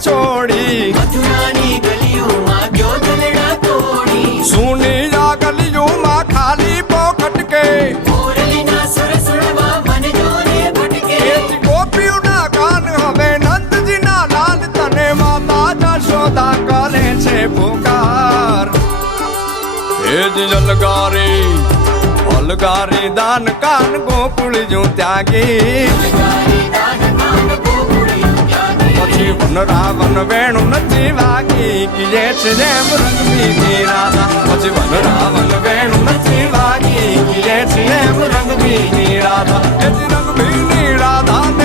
છોડી મથુરાની ગલીઓમાં ગયો દલડા તોડી સુની આ ગલીઓમાં ખાલી પોખટ કે મોરલીના સુર સુરવા મન જોને ભટકે ગોપીઓના ગાન હવે નંદજીના લાલ તને માતા જશોદા કરે છે પુકાર એ જ જલગારી અલગારી દાન કાન ગોકુળ જો ત્યાગી પછી વન રાવણ વેણું નથી વાગી કીએ છે જેમ રંગબીની રાધા પછી વન રાવણ વેણું નથી વાગી કીએ છે જેમ રંગબીની રાધા એ રંગબીની રાધા